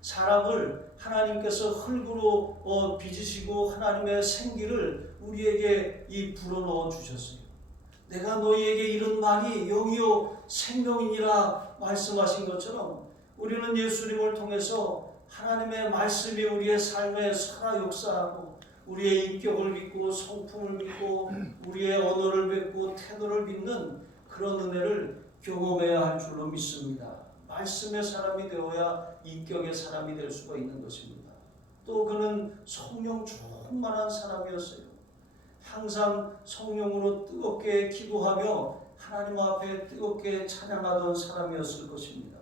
사람을 하나님께서 흙으로 빚으시고 하나님의 생기를 우리에게 불어넣어 주셨어요. 내가 너희에게 이런 말이 영이요 생명이니라 말씀하신 것처럼 우리는 예수님을 통해서 하나님의 말씀이 우리의 삶에 살아 역사하고 우리의 인격을 믿고 성품을 믿고 우리의 언어를 믿고 태도를 믿는 그런 은혜를 경험해야 할 줄로 믿습니다. 말씀의 사람이 되어야 인격의 사람이 될 수가 있는 것입니다. 또 그는 성령 충만한 사람이었어요. 항상 성령으로 뜨겁게 기도하며 하나님 앞에 뜨겁게 찬양하던 사람이었을 것입니다.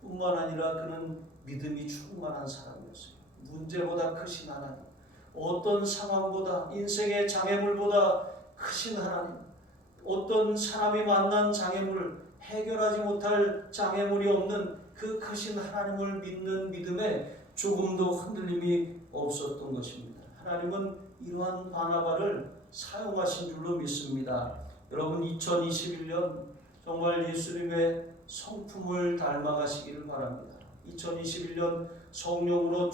뿐만 아니라 그는 믿음이 충만한 사람이었어요. 문제보다 크신 하나님, 어떤 상황보다 인생의 장애물보다 크신 하나님, 어떤 사람이 만난 장애물, 해결하지 못할 장애물이 없는 그 크신 하나님을 믿는 믿음에 조금도 흔들림이 없었던 것입니다. 하나님은 이러한 바나바를 사용하신 줄로 믿습니다. 여러분 2021년 정말 예수님의 성품을 닮아가시기를 바랍니다. 2021년 성령으로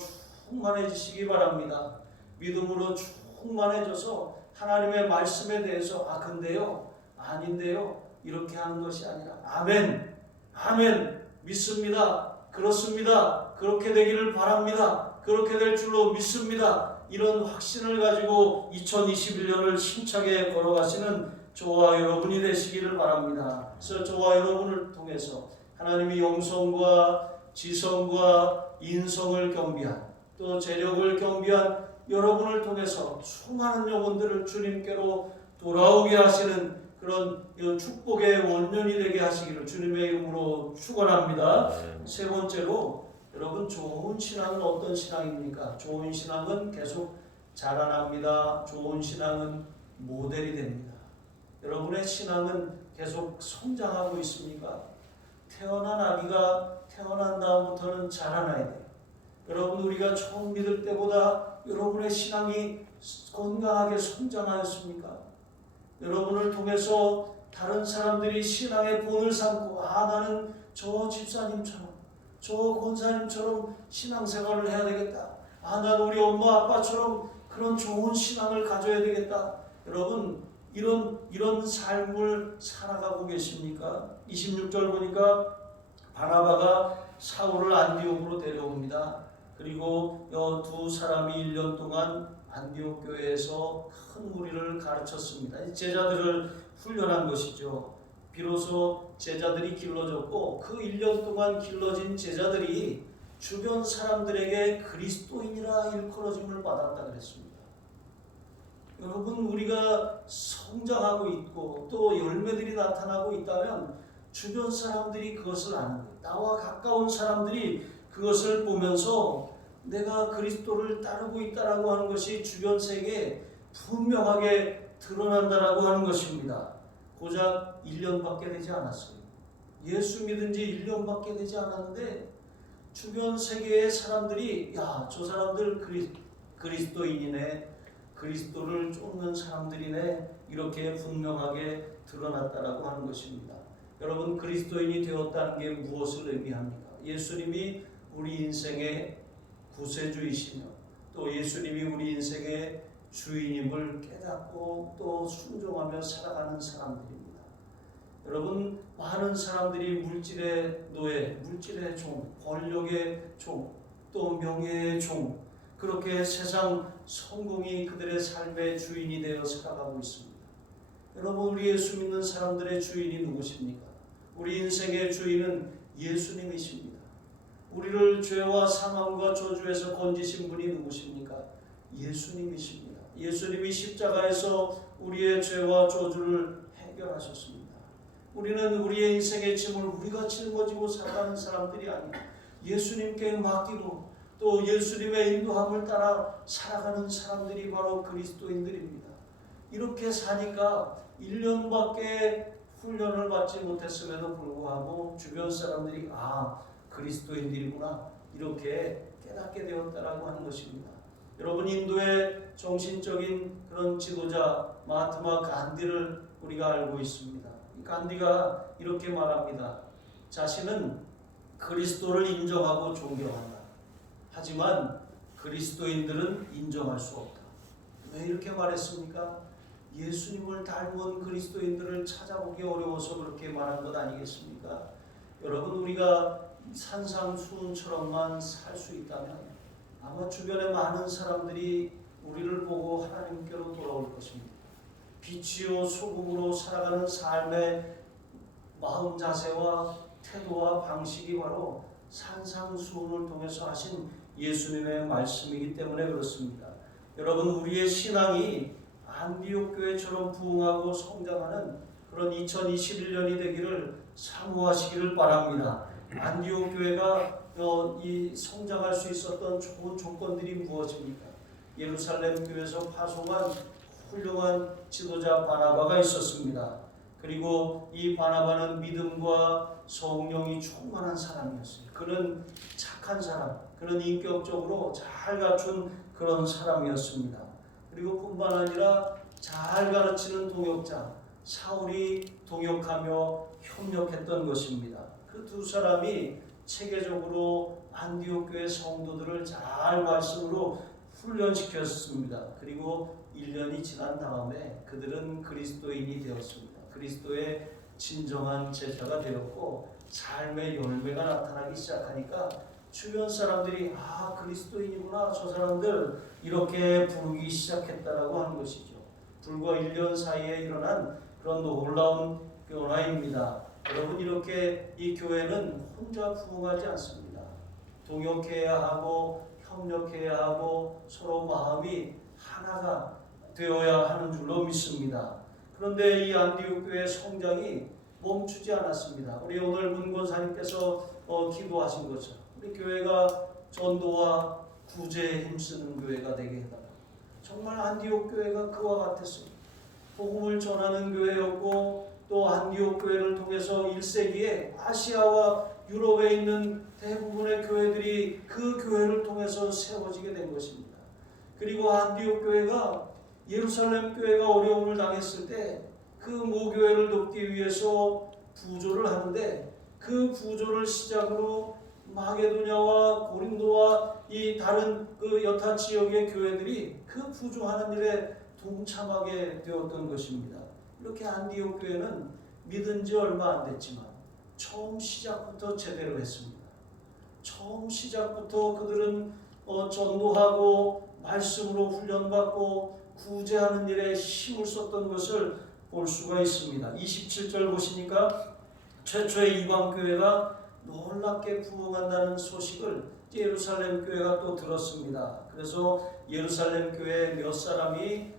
충만해지시기 바랍니다. 믿음으로 충만해져서 하나님의 말씀에 대해서 근데요, 아닌데요, 이렇게 하는 것이 아니라 아멘, 아멘, 믿습니다, 그렇습니다, 그렇게 되기를 바랍니다, 그렇게 될 줄로 믿습니다. 이런 확신을 가지고 2021년을 힘차게 걸어가시는 저와 여러분이 되시기를 바랍니다. 그래서 저와 여러분을 통해서 하나님이 영성과 지성과 인성을 겸비한 또 재력을 겸비한 여러분을 통해서 수많은 영혼들을 주님께로 돌아오게 하시는 그런 축복의 원년이 되게 하시기를 주님의 이름으로 축원합니다. 세 번째로 여러분, 좋은 신앙은 어떤 신앙입니까? 좋은 신앙은 계속 자라납니다. 좋은 신앙은 모델이 됩니다. 여러분의 신앙은 계속 성장하고 있습니까? 태어난 아기가 태어난 다음부터는 자라나야 돼요. 여러분, 우리가 처음 믿을 때보다 여러분의 신앙이 건강하게 성장하였습니까? 여러분을 통해서 다른 사람들이 신앙의 본을 삼고 나는 저 집사님처럼 저 권사님처럼 신앙생활을 해야 되겠다. 나는 우리 엄마 아빠처럼 그런 좋은 신앙을 가져야 되겠다. 여러분, 이런 삶을 살아가고 계십니까? 26절 보니까 바나바가 사울을 안디옥으로 데려옵니다. 그리고 두 사람이 1년 동안 안디옥 교회에서 큰 무리를 가르쳤습니다. 제자들을 훈련한 것이죠. 비로소 제자들이 길러졌고 그 1년 동안 길러진 제자들이 주변 사람들에게 그리스도인이라 일컬어짐을 받았다 그랬습니다. 여러분, 우리가 성장하고 있고 또 열매들이 나타나고 있다면 주변 사람들이 그것을 아는 거예요. 나와 가까운 사람들이 그것을 보면서 내가 그리스도를 따르고 있다라고 하는 것이 주변 세계에 분명하게 드러난다라고 하는 것입니다. 고작 1년밖에 되지 않았어요. 예수 믿은 지 1년밖에 되지 않았는데 주변 세계의 사람들이 저 사람들 그리스도인이네, 그리스도를 쫓는 사람들이네, 이렇게 분명하게 드러났다라고 하는 것입니다. 여러분, 그리스도인이 되었다는 게 무엇을 의미합니까? 예수님이 우리 인생의 구세주이시며 또 예수님이 우리 인생의 주인임을 깨닫고 또 순종하며 살아가는 사람들입니다. 여러분, 많은 사람들이 물질의 노예, 물질의 종, 권력의 종, 또 명예의 종, 그렇게 세상 성공이 그들의 삶의 주인이 되어 살아가고 있습니다. 여러분, 우리 예수 믿는 사람들의 주인이 누구십니까? 우리 인생의 주인은 예수님이십니다. 우리를 죄와 사망과 저주에서 건지신 분이 누구십니까? 예수님이십니다. 예수님이 십자가에서 우리의 죄와 저주를 해결하셨습니다. 우리는 우리의 인생의 짐을 우리가 짊어지고 살아가는 사람들이 아니고 예수님께 맡기고 또 예수님의 인도함을 따라 살아가는 사람들이 바로 그리스도인들입니다. 이렇게 사니까 1년밖에 훈련을 받지 못했음에도 불구하고 주변 사람들이 그리스도인들이구나, 이렇게 깨닫게 되었다라고 하는 것입니다. 여러분, 인도의 정신적인 그런 지도자 마하트마 간디를 우리가 알고 있습니다. 이 간디가 이렇게 말합니다. 자신은 그리스도를 인정하고 존경한다. 하지만 그리스도인들은 인정할 수 없다. 왜 이렇게 말했습니까? 예수님을 닮은 그리스도인들을 찾아보기 어려워서 그렇게 말한 것 아니겠습니까? 여러분, 우리가 산상수훈처럼만 살 수 있다면 아마 주변에 많은 사람들이 우리를 보고 하나님께로 돌아올 것입니다. 빛이요 소금으로 살아가는 삶의 마음 자세와 태도와 방식이 바로 산상수훈을 통해서 하신 예수님의 말씀이기 때문에 그렇습니다. 여러분, 우리의 신앙이 안디옥 교회처럼 부흥하고 성장하는 그런 2021년이 되기를 사모하시기를 바랍니다. 안디옥 교회가 이 성장할 수 있었던 좋은 조건들이 무엇입니까? 예루살렘 교회에서 파송한 훌륭한 지도자 바나바가 있었습니다. 그리고 이 바나바는 믿음과 성령이 충만한 사람이었어요. 그는 착한 사람, 그는 인격적으로 잘 갖춘 그런 사람이었습니다. 그리고 뿐만 아니라 잘 가르치는 동역자, 사울이 동역하며 협력했던 것입니다. 그 두 사람이 체계적으로 안디옥 교회 성도들을 잘 말씀으로 훈련시켰습니다. 그리고 1년이 지난 다음에 그들은 그리스도인이 되었습니다. 그리스도의 진정한 제자가 되었고 삶의 열매가 나타나기 시작하니까 주변 사람들이 그리스도인이구나, 저 사람들 이렇게 부르기 시작했다라고 하는 것이죠. 불과 1년 사이에 일어난 그런 놀라운 변화입니다. 여러분, 이렇게 이 교회는 혼자 부흥하지 않습니다. 동역해야 하고 협력해야 하고 서로 마음이 하나가 되어야 하는 줄로 믿습니다. 그런데 이 안디옥 교회의 성장이 멈추지 않았습니다. 우리 오늘 문권사님께서 기도하신 것처럼 우리 교회가 전도와 구제에 힘쓰는 교회가 되게 해달라. 정말 안디옥 교회가 그와 같았습니다. 복음을 전하는 교회였고 또 안디옥 교회를 통해서 1세기에 아시아와 유럽에 있는 대부분의 교회들이 그 교회를 통해서 세워지게 된 것입니다. 그리고 안디옥 교회가 예루살렘 교회가 어려움을 당했을 때 그 모교회를 돕기 위해서 부조를 하는데 그 부조를 시작으로 마게도냐와 고린도와 이 다른 그 여타 지역의 교회들이 그 부조하는 일에 동참하게 되었던 것입니다. 이렇게 안디옥 교회는 믿은 지 얼마 안 됐지만 처음 시작부터 제대로 했습니다. 처음 시작부터 그들은 전도하고 말씀으로 훈련받고 구제하는 일에 힘을 썼던 것을 볼 수가 있습니다. 27절 보시니까 최초의 이방교회가 놀랍게 부흥한다는 소식을 예루살렘 교회가 또 들었습니다. 그래서 예루살렘 교회 몇 사람의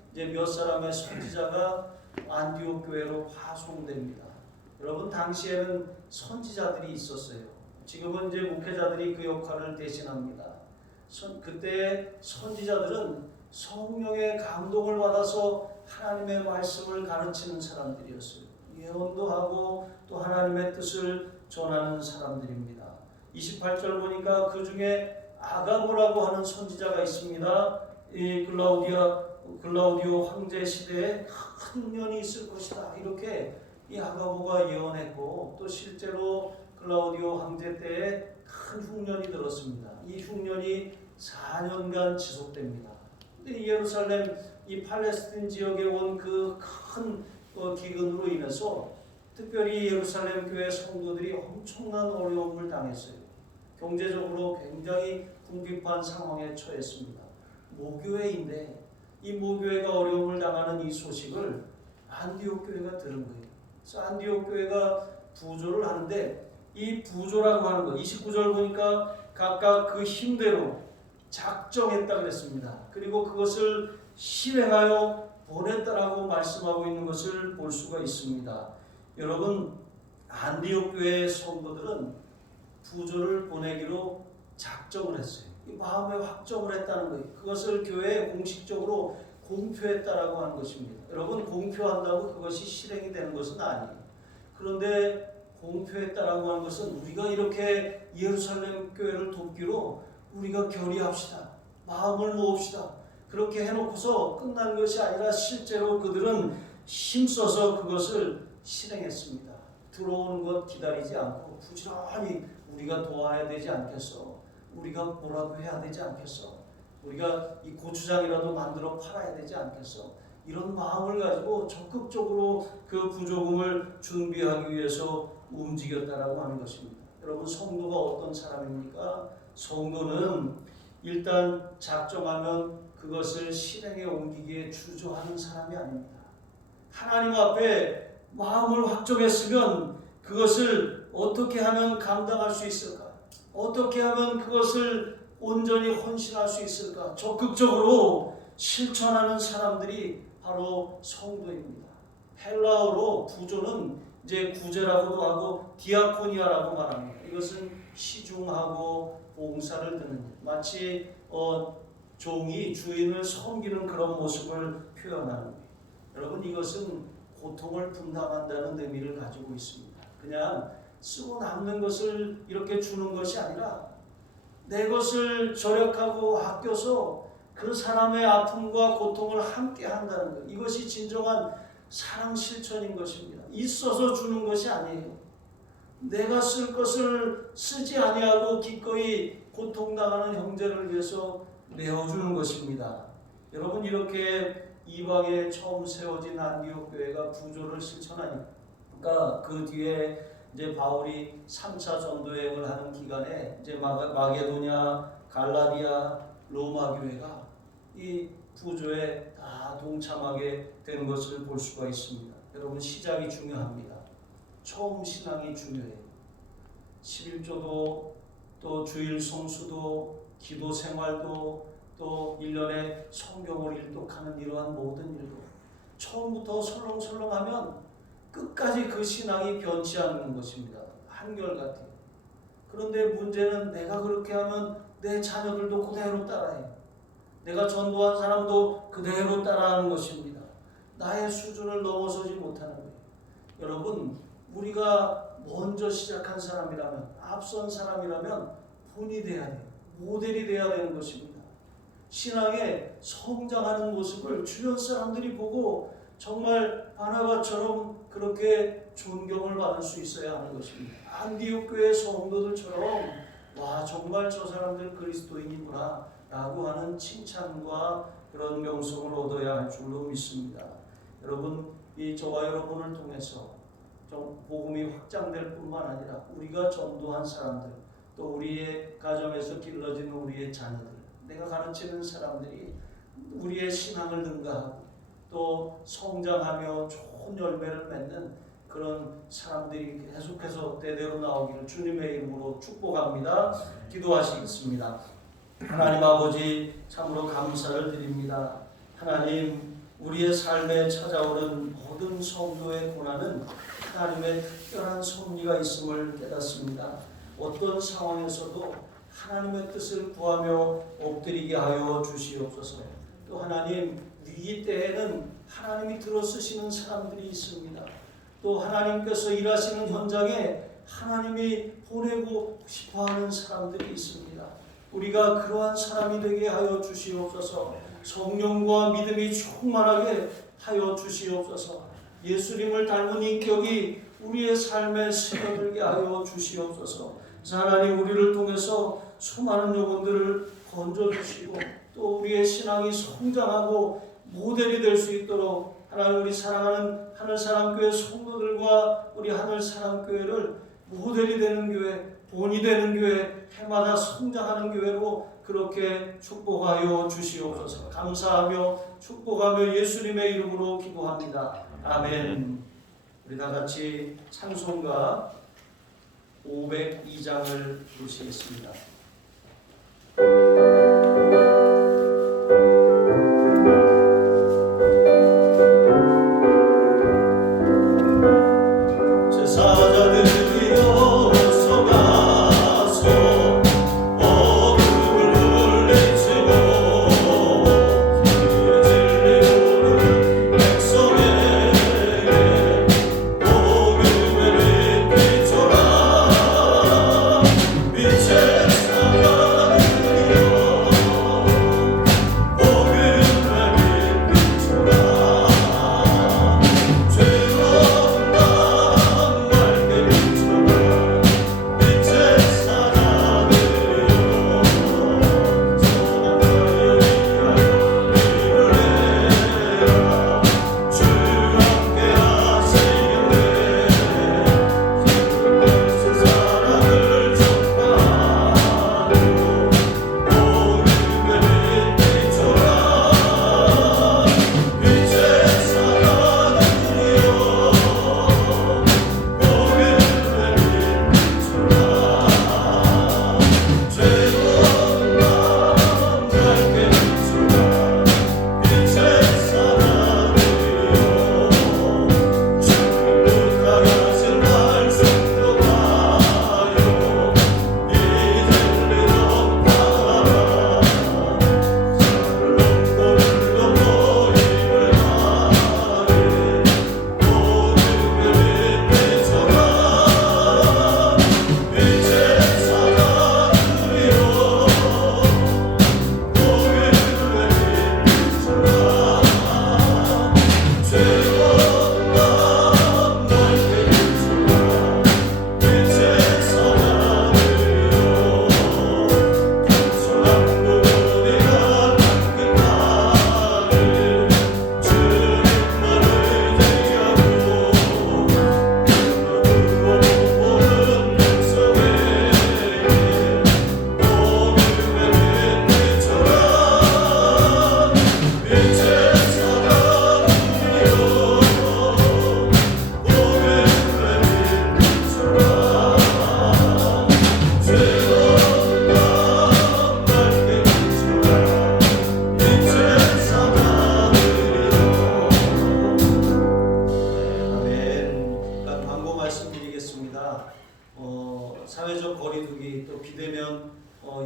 선지자가 안디옥 교회로 파송됩니다. 여러분, 당시에는 선지자들이 있었어요. 지금은 이제 목회자들이 그 역할을 대신합니다. 그때 선지자들은 성령의 감동을 받아서 하나님의 말씀을 가르치는 사람들이었어요. 예언도 하고 또 하나님의 뜻을 전하는 사람들입니다. 28절 보니까 그 중에 아가보라고 하는 선지자가 있습니다. 이 글라우디오 황제 시대에 큰 흉년이 있을 것이다, 이렇게 이 아가보가 예언했고 또 실제로 글라우디오 황제 때에 큰 흉년이 들었습니다. 이 흉년이 4년간 지속됩니다. 근데 예루살렘 이 팔레스틴 지역에 온 그 큰 기근으로 인해서 특별히 예루살렘 교회 성도들이 엄청난 어려움을 당했어요. 경제적으로 굉장히 궁핍한 상황에 처했습니다. 모교회인데 이 모교회가 어려움을 당하는 이 소식을 안디옥 교회가 들은 거예요. 그래서 안디옥 교회가 부조를 하는데 이 부조라고 하는 것 29절 보니까 각각 그 힘대로 작정했다 그랬습니다. 그리고 그것을 실행하여 보냈다라고 말씀하고 있는 것을 볼 수가 있습니다. 여러분, 안디옥 교회의 성도들은 부조를 보내기로 작정을 했어요. 이 마음에 확정을 했다는 거예요. 그것을 교회에 공식적으로 공표했다라고 하는 것입니다. 여러분, 공표한다고 그것이 실행이 되는 것은 아니에요. 그런데 공표했다라고 하는 것은 우리가 이렇게 예루살렘 교회를 돕기로 우리가 결의합시다. 마음을 모읍시다. 그렇게 해놓고서 끝난 것이 아니라 실제로 그들은 힘써서 그것을 실행했습니다. 들어오는 것 기다리지 않고 부지런히 우리가 도와야 되지 않겠어. 우리가 뭐라도 해야 되지 않겠어? 우리가 이 고추장이라도 만들어 팔아야 되지 않겠어? 이런 마음을 가지고 적극적으로 그 부조금을 준비하기 위해서 움직였다라고 하는 것입니다. 여러분, 성도가 어떤 사람입니까? 성도는 일단 작정하면 그것을 실행에 옮기기에 주저하는 사람이 아닙니다. 하나님 앞에 마음을 확정했으면 그것을 어떻게 하면 감당할 수 있을까? 어떻게 하면 그것을 온전히 헌신할 수 있을까? 적극적으로 실천하는 사람들이 바로 성도입니다. 헬라어로 부조는 이제 구제라고도 하고 디아코니아라고 말합니다. 이것은 시중하고 봉사를 드는 일. 마치 종이 주인을 섬기는 그런 모습을 표현하는 거예요. 여러분, 이것은 고통을 분담한다는 의미를 가지고 있습니다. 그냥 쓰고 남는 것을 이렇게 주는 것이 아니라 내 것을 절약하고 아껴서 그 사람의 아픔과 고통을 함께 한다는 것. 이것이 진정한 사랑 실천인 것입니다. 있어서 주는 것이 아니에요. 내가 쓸 것을 쓰지 아니하고 기꺼이 고통당하는 형제를 위해서 내어주는 것입니다. 여러분, 이렇게 이방에 처음 세워진 안디옥 교회가 부조를 실천하니까 그 뒤에 이제 바울이 3차 전도 여행을 하는 기간에 이제 마게도냐, 갈라디아, 로마 교회가 이 부조에 다 동참하게 된 것을 볼 수가 있습니다. 여러분, 시작이 중요합니다. 처음 신앙이 중요해요. 11조도 또 주일 성수도 기도 생활도 또 1년에 성경을 일독하는 이러한 모든 일도 처음부터 설렁설렁하면 끝까지 그 신앙이 변치 않는 것입니다. 한결같아요. 그런데 문제는 내가 그렇게 하면 내 자녀들도 그대로 따라해요. 내가 전도한 사람도 그대로 따라하는 것입니다. 나의 수준을 넘어서지 못하는 거예요. 여러분, 우리가 먼저 시작한 사람이라면, 앞선 사람이라면 본이 돼야 돼요. 모델이 돼야 되는 것입니다. 신앙에 성장하는 모습을 주변 사람들이 보고 정말 바나바처럼 그렇게 존경을 받을 수 있어야 하는 것입니다. 안디옥 교회 성도들처럼 와, 정말 저 사람들 그리스도인이구나 라고 하는 칭찬과 그런 명성을 얻어야 할 줄로 믿습니다. 여러분, 이 저와 여러분을 통해서 복음이 확장될 뿐만 아니라 우리가 전도한 사람들, 또 우리의 가정에서 길러지는 우리의 자녀들, 내가 가르치는 사람들이 우리의 신앙을 능가하고 또 성장하며 좋은 열매를 맺는 그런 사람들이 계속해서 대대로 나오기를 주님의 이름으로 축복합니다. 기도하시겠습니다. 하나님 아버지, 참으로 감사를 드립니다. 하나님, 우리의 삶에 찾아오는 모든 성도의 고난은 하나님의 특별한 섭리가 있음을 깨닫습니다. 어떤 상황에서도 하나님의 뜻을 구하며 엎드리게 하여 주시옵소서. 또 하나님, 위기 때에는 하나님이 들어쓰시는 사람들이 있습니다. 또 하나님께서 일하시는 현장에 하나님이 보내고 싶어하는 사람들이 있습니다. 우리가 그러한 사람이 되게 하여 주시옵소서. 성령과 믿음이 충만하게 하여 주시옵소서. 예수님을 닮은 인격이 우리의 삶에 스며들게 하여 주시옵소서. 하나님, 우리를 통해서 수많은 영혼들을 건져주시고 또 우리의 신앙이 성장하고 모델이 될 수 있도록 하나님, 우리 사랑하는 하늘사랑교회 성도들과 우리 하늘사랑교회를 모델이 되는 교회, 본이 되는 교회, 해마다 성장하는 교회로 그렇게 축복하여 주시옵소서. 감사하며 축복하며 예수님의 이름으로 기도합니다. 아멘. 우리 다 같이 찬송가 502장을 부르시겠습니다. Yes.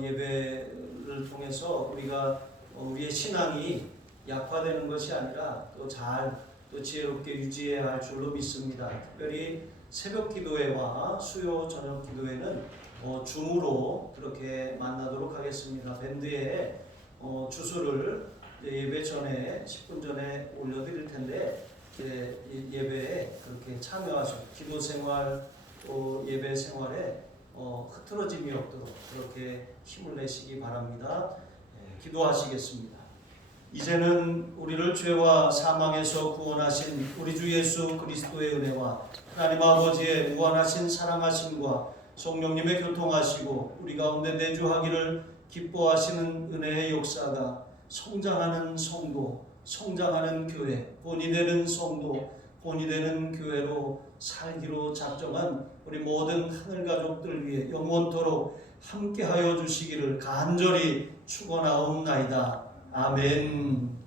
예배를 통해서 우리가 우리의 신앙이 약화되는 것이 아니라 또 지혜롭게 유지해야 할 줄로 믿습니다. 특별히 새벽 기도회와 수요 저녁 기도회는 줌으로 그렇게 만나도록 하겠습니다. 밴드에 주소를 예배 전에 10분 전에 올려드릴 텐데 예배에 그렇게 참여하셔서 기도 생활 또 예배 생활에 흐트러짐이 없도록 그렇게 힘을 내시기 바랍니다. 기도하시겠습니다. 이제는 우리를 죄와 사망에서 구원하신 우리 주 예수 그리스도의 은혜와 하나님 아버지의 무한하신 사랑하심과 성령님의 교통하시고 우리 가운데 내주하기를 기뻐하시는 은혜의 역사가 성장하는 성도, 성장하는 교회, 본이 되는 성도, 본이 되는 교회로 살기로 작정한 우리 모든 하늘 가족들 위해 영원토록 함께하여 주시기를 간절히 축원하옵나이다. 아멘.